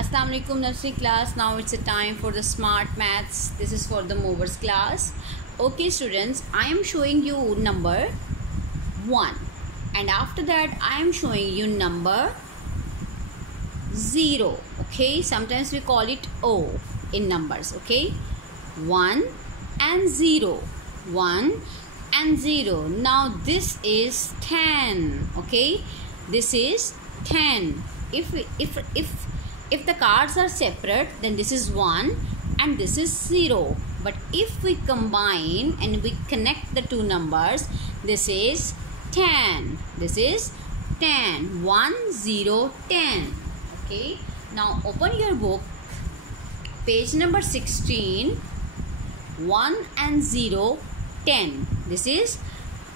Assalamu alaikum nursery class. Now it's a time for the smart maths. This is for the movers class. Okay students, I am showing you number 1 and after that I am showing you number 0. Okay, sometimes we call it O in numbers. Okay, 1 and 0, 1 and 0. Now this is 10. Okay, this is 10. If the cards are separate, then this is 1 and this is 0. But if we combine and we connect the two numbers, this is 10. This is 10. 1, 0, 10. Okay. Now open your book. Page number 16. 1 and 0, 10. This is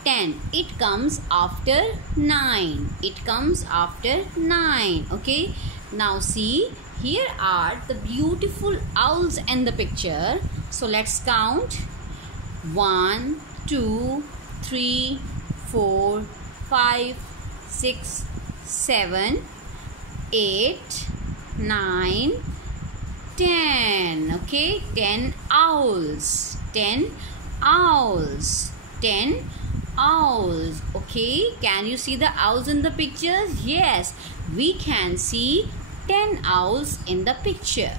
10. It comes after 9. It comes after 9. Okay. Now see, here are the beautiful owls in the picture. So let's count. 1, 2, 3, 4, 5, 6, 7, 8, 9, 10. Okay, 10 owls. 10 owls. 10 owls. Okay, can you see the owls in the picture? Yes, we can see 10 owls in the picture.